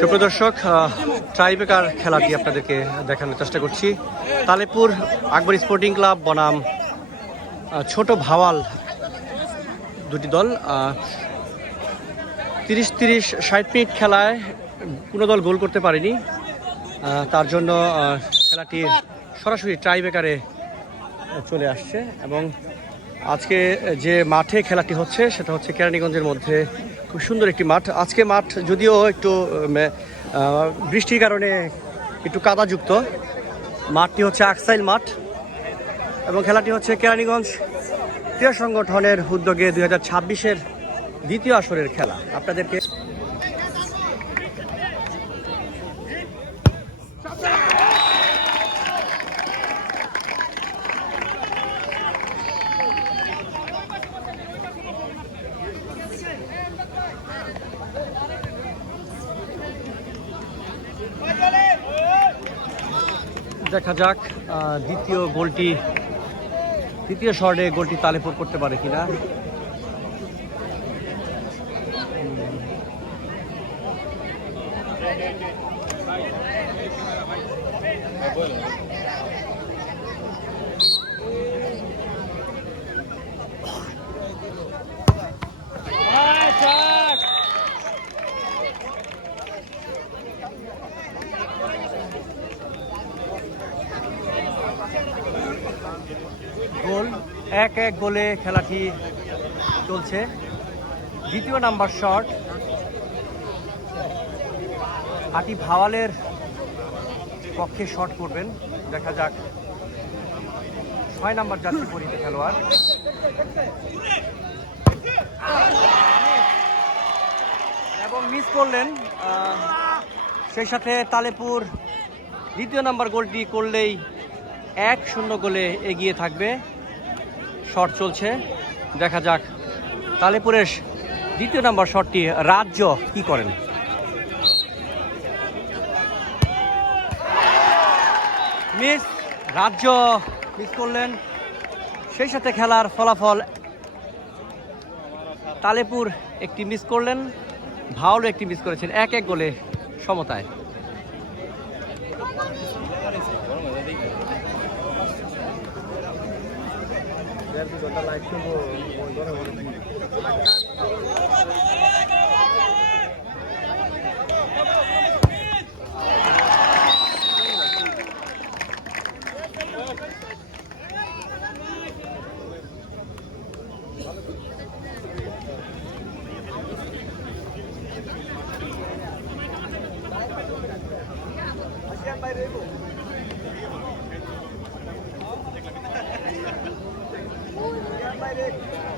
সুপ্রদর্শক, tiebreaker খেলাটি আপনাদেরকে দেখানোর চেষ্টা করছি। তালেপুর আকবর স্পোর্টিং ক্লাব বনাম ছোট ভাওয়াল দুটি দল। 30-60 মিনিট খেলায় কোনো দল গোল করতে পারেনি, তার জন্য খেলাটি সরাসরি টাইব্রেকারে চলে আসছে। এবং আজকে যে মাঠে খেলাটি হচ্ছে সেটা হচ্ছে কেরানীগঞ্জের মধ্যে খুব সুন্দর একটি মাঠ। আজকে মাঠ যদিও একটু বৃষ্টির কারণে একটু কাদাযুক্ত, মাঠটি হচ্ছে আকসাইল মাঠ এবং খেলাটি হচ্ছে কেরানীগঞ্জ ক্রীড়া সংগঠনের উদ্যোগে 2026-এর দ্বিতীয় আসরের খেলা। আপনাদেরকে দেখা যাক দ্বিতীয় শটে গোলটি তালেপুর করতে পারে কিনা। গোল 1-1 গোলে খেলাটি চলছে। দ্বিতীয় নাম্বার শট হাটি ভাওয়ালের পক্ষে শট করবেন। দেখা যাক 6 নাম্বার জার্সি পরিহিত খেলোয়াড় এবং মিস করলেন। সেই সাথে তালেপুর দ্বিতীয় নাম্বার গোলটি করলেই 1-0 গোলে এগিয়ে থাকবে। শট চলছে, দেখা যাক তালেপুরের দ্বিতীয় নাম্বার শটটি রাজ্য কি করেন। মিস, রাজ্য মিস করলেন। সেই সাথে খেলার ফলাফল তালেপুর একটি মিস করলেন, ভাওয়ালও একটি মিস করেছেন। 1-1 গোলে সমতায়।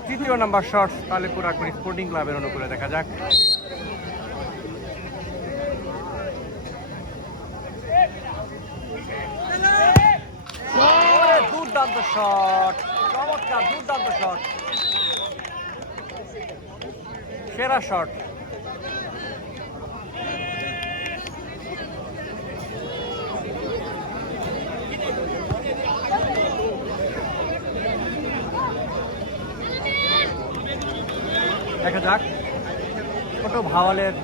তৃতীয় নাম্বার শট তালেপুর আকবর স্পোর্টিং ক্লাবের অনুকূলে। দেখা যাক দুর্দান্ত শট, চমৎকার দুর্দান্ত শট, সেরা শট। দেখা যাক ছোট ভাওয়ালের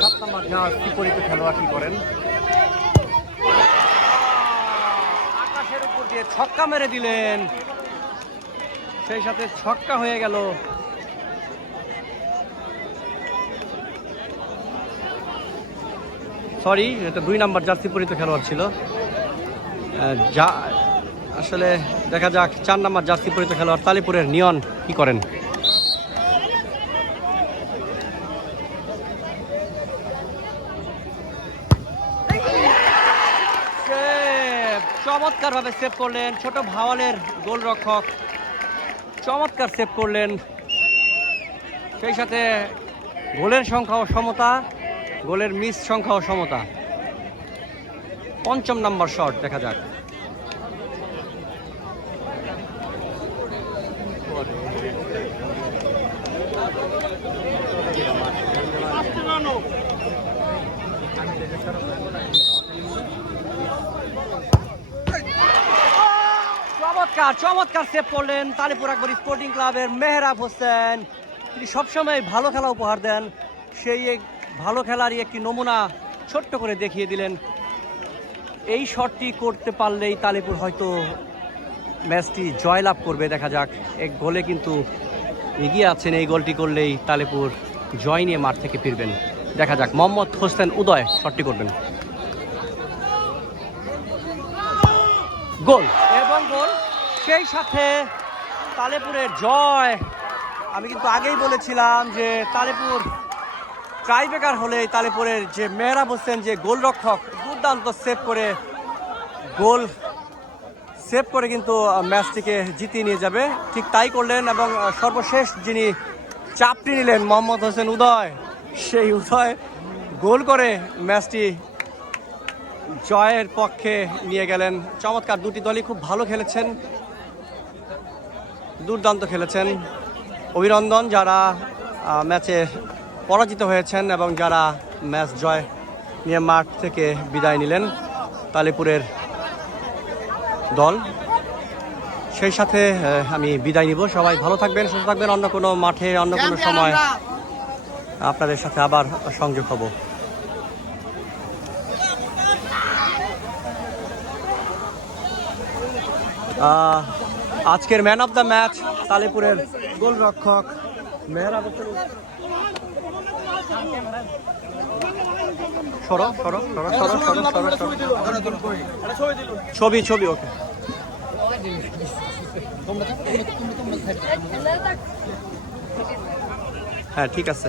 7 নম্বর জার্সি পরিহিত খেলোয়াড় কি করেন। আকাশের উপর দিয়ে ছক্কা মেরে দিলেন, সেই সাথে ছক্কা হয়ে গেল। সরি, এটা 2 নম্বর জার্সি পরিহিত খেলোয়াড় ছিল। যা আসলে দেখা যাক 4 নম্বর জার্সি পরিহিত খেলোয়াড় তালেপুরের নিয়ন কি করেন। চমৎকার ভাবে সেভ করলেন ছোট ভাওয়ালের গোলরক্ষক, চমৎকার সেভ করলেন। সেই সাথে গোলের সংখ্যাও সমতা, গোলের মিস সংখ্যাও সমতা। 5 নম্বর শট, দেখা যাক। চমৎকার সেভ করলেন তালিপুর আকবর স্পোর্টিং ক্লাবের মেহরাব হোসেন। তিনি সবসময় ভালো খেলা উপহার দেন, সেই এক ভালো খেলারই একটি নমুনা ছোট্ট করে দেখিয়ে দিলেন। এই শটটি করতে পারলেই তালিপুর হয়তো ম্যাচটি জয়লাভ করবে। দেখা যাক, এক গোলে কিন্তু এগিয়ে আছেন। এই গোলটি করলেই তালিপুর জয় নিয়ে মাঠ থেকে ফিরবেন। দেখা যাক, মোহাম্মদ হোসেন উদয় শটটি করবেন, গোল এবং গোল, সেই সাথে তালেপুরের জয়। আমি কিন্তু আগেই বলেছিলাম যে তালেপুর ট্রাইব্রেকার হলে তালেপুরের যে মেহরাব হোসেন যে গোলরক্ষক দুর্দান্ত সেভ করে কিন্তু ম্যাচটিকে জিতিয়ে নিয়ে যাবে। ঠিক তাই করলেন এবং সর্বশেষ যিনি চাপটি নিলেন মোহাম্মদ হোসেন উদয়, সেই উদয় গোল করে ম্যাচটি জয়ের পক্ষে নিয়ে গেলেন। চমৎকার, দুটি দলই খুব ভালো খেলেছেন, দুর্দান্ত খেলেছেন। অভিনন্দন যারা ম্যাচে পরাজিত হয়েছেন এবং যারা ম্যাচ জয় নিয়ে মাঠ থেকে বিদায় নিলেন তালিপুরের দল। সেই সাথে আমি বিদায় নিব। সবাই ভালো থাকবেন, সুস্থ থাকবেন। অন্য কোনো মাঠে অন্য কোনো সময় আপনাদের সাথে আবার সংযোগ হব। আজকের ম্যান অফ দ্য ম্যাচ তালিপুরের গোলরক্ষক মেহরাব হোসেন। ছবি ওকে। হ্যাঁ, ঠিক আছে।